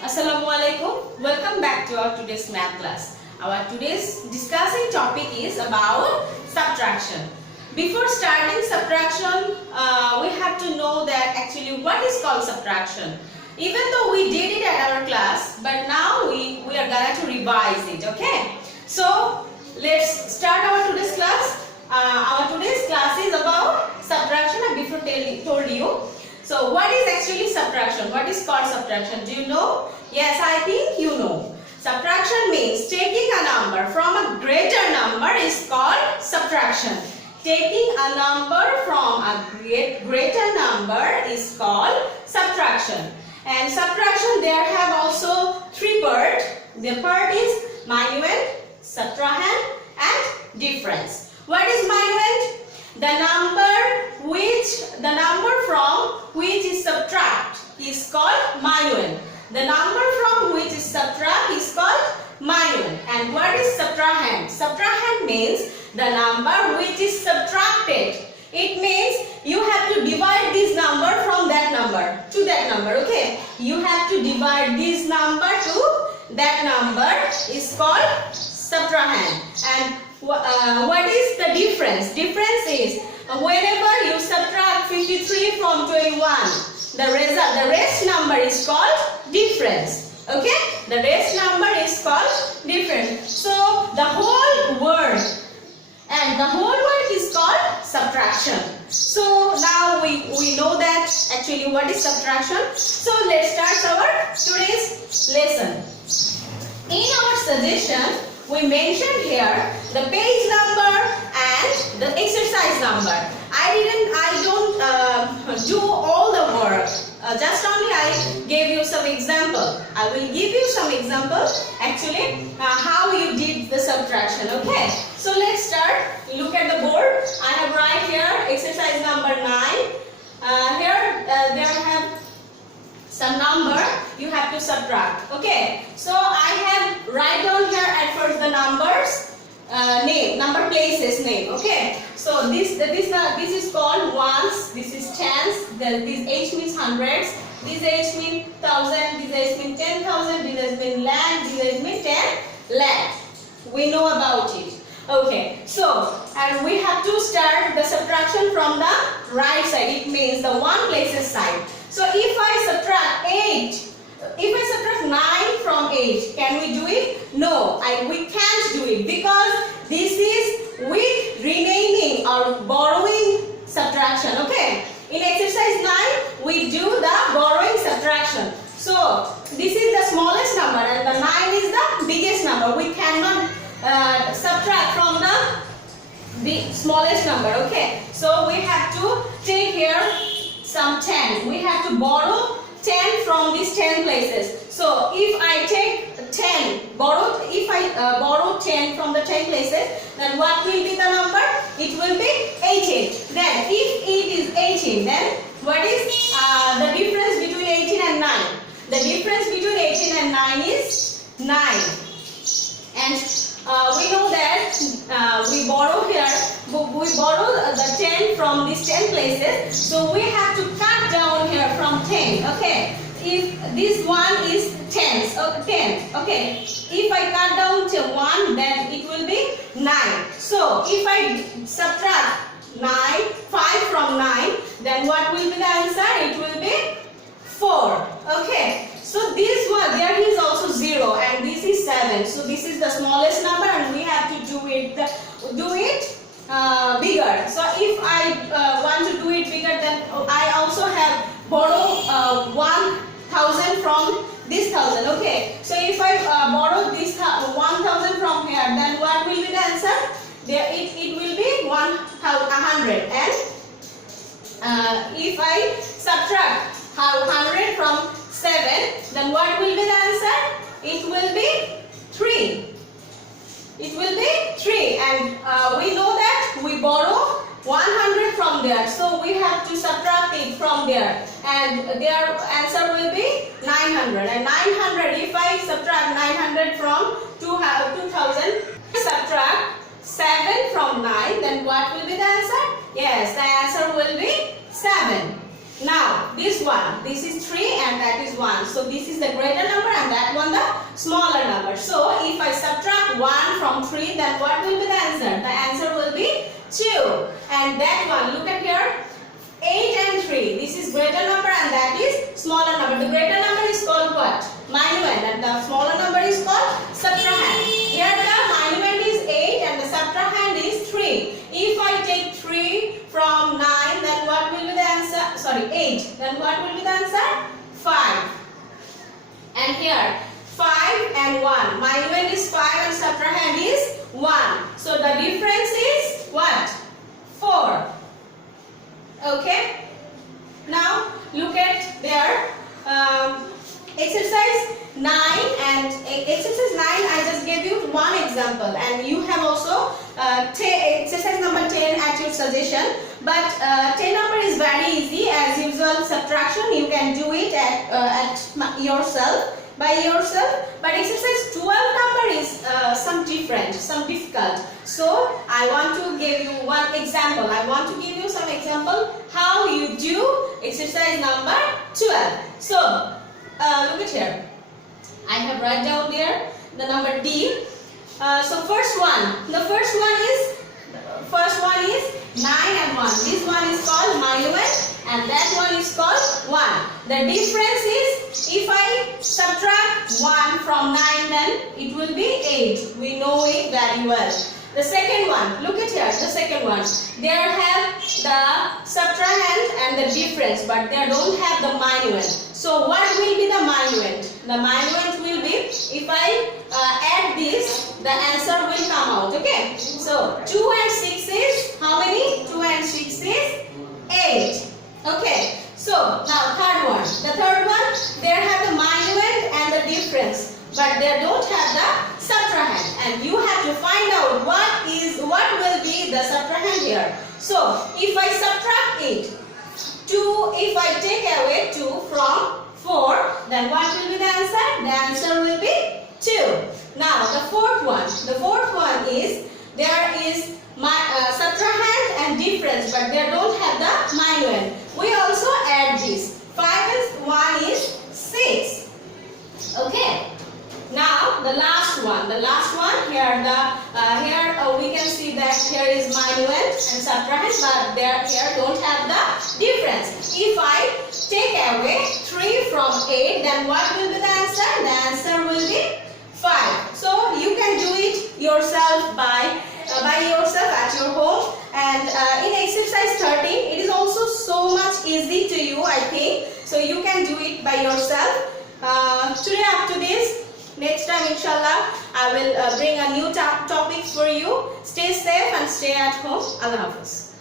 Assalamualaikum. Welcome back to our today's math class. Our today's discussing topic is about subtraction. Before starting subtraction, we have to know that actually what is called subtraction. Even though we did it at our class, but now we are going to revise it. Okay. So let's start our today's class. Our today's class is about subtraction. I before told you. So what is actually subtraction? What is called subtraction? Do you know? Yes, I think you know. Subtraction means taking a number from a greater number is called subtraction. Taking a number from a greater number is called subtraction. And subtraction, there have also three parts. The part is minuend, subtrahend and difference. What is minuend? The number from which is subtract is called minuend. The number from which is subtract is called minuend. And what is subtrahend? Subtrahend means the number which is subtracted. It means you have to divide this number from that number to that number. Okay, you have to divide this number to that number is called subtrahend. And what is the difference? Difference is whenever you subtract 53 from 21, the rest number is called difference. Okay, the rest number is called difference. So the whole word is called subtraction. So now we know that actually what is subtraction. So let's start our today's lesson. In our suggestion, we mentioned here the page number and the exercise number. I don't do all the work. Just only I gave you some example. I will give you some example actually how you did the subtraction. Okay. So let's start. Look at the board. I have right here exercise number 9. Here there I have some number you have to subtract. Okay, so I have write down here at first the numbers name, number places name. Okay, so this is called ones, this is tens, this H means hundreds, this H means thousand, this H means 10,000, this H means lakh, this H means 10 lakh. We know about it. Okay, so and we have to start the subtraction from the right side. It means the one places side. So if I subtract 9 from 8, can we do it? No, we can't do it because this is with remaining or borrowing subtraction. Okay, in exercise 9 we do the borrowing subtraction. So this is the smallest number and the 9 is the biggest number. We cannot subtract from the smallest number. Okay, so we have to take here some 10. We have to borrow 10 from these 10 places. So if I take 10, if I borrow 10 from the 10 places, then what will be the number? It will be 18. Then if it is 18, then what is the difference between 18 and 9? The difference between 18 and 9 is 9. And we know that we borrow the 10 from these 10 places. So we have to cut down here from 10. Okay, if this one is 10, okay, if I cut down to 1, then it will be 9. So if I subtract 5 from 9, then what will be the answer? It will be 4. Okay, so this one, there is also 0 and this is 7. So this is the smallest number and we have to do it bigger. So if I want to do it bigger, then I also have borrow 1,000 from this 1,000. Okay, so if I borrow this 1,000 from here, then what will be the answer? It will be 100. And if I subtract 100 from 7, then what will be the answer? It will be 3. It will be 3, and we know that we borrow 100 from there, so we have to subtract it from there, and their answer will be 900. And 900, if I subtract 900 from 2000, subtract 7 from 9, then what will be the answer? Yes, the answer will be 7. Now this one, this is 3 and that is 1. So this is the greater number smaller number. So if I subtract 1 from 3, then what will be the answer? The answer will be 2. And that one, look at here, 8 and 3. This is greater number and that is smaller number. The greater number is called what? Minuend, and the smaller number is called subtrahend. Here the minuend is 8 and the subtrahend is 3. If I take 3 from 9, then what will be the answer? Sorry, 8. Then what will be the answer? 5. And here 5 and 1. Minuend is 5 and subtrahend is 1. So the difference is what? 4. Okay. Now look at there. Exercise 9 and exercise 9 I just gave you one example, and you have also exercise number 10 at your suggestion, but 10 number is very easy. As usual, subtraction you can do it at yourself, by yourself, but exercise 12 number is some different, some difficult. So I want to give you one example. I want to give you some example how you do exercise number 12. So look at here. I have write down there the number D. So first one is 9 and 1. This one is called minuend and that one is called 1. The difference is, if I subtract 1 from 9, then it will be 8. We know it very well. The second one, look at here, the second one. There have the subtrahend and the difference, but they don't have the minuend. So what will be the minuend? The minuend will be, if I add this, the answer will come out. Okay. So 2 and 6 is how many? 2 and 6 is 8. Okay. So now third one. The third one, they have the minuend and the difference, but they don't have the subtrahend, and you have to find out what will be the subtrahend here. So if I subtract it, 2, if I take away 2 from 4, then what will be the answer? The answer will be 2. Now the fourth one is, there is subtrahend and difference, but they don't have the minuend. We also add this. 5 and 1 is 6. Okay. Now the last one here, we can see that here is minuend and subtrahend, but here don't have the difference. If I take away 3 from 8, then what will be the answer? The answer will be 5. So you can do it yourself by yourself at your home. And in exercise 13, it is also so much easy to you, I think. So you can do it by yourself. Today up to this. Next time, inshallah, I will bring a new topic for you. Stay safe and stay at home. Allah Hafiz.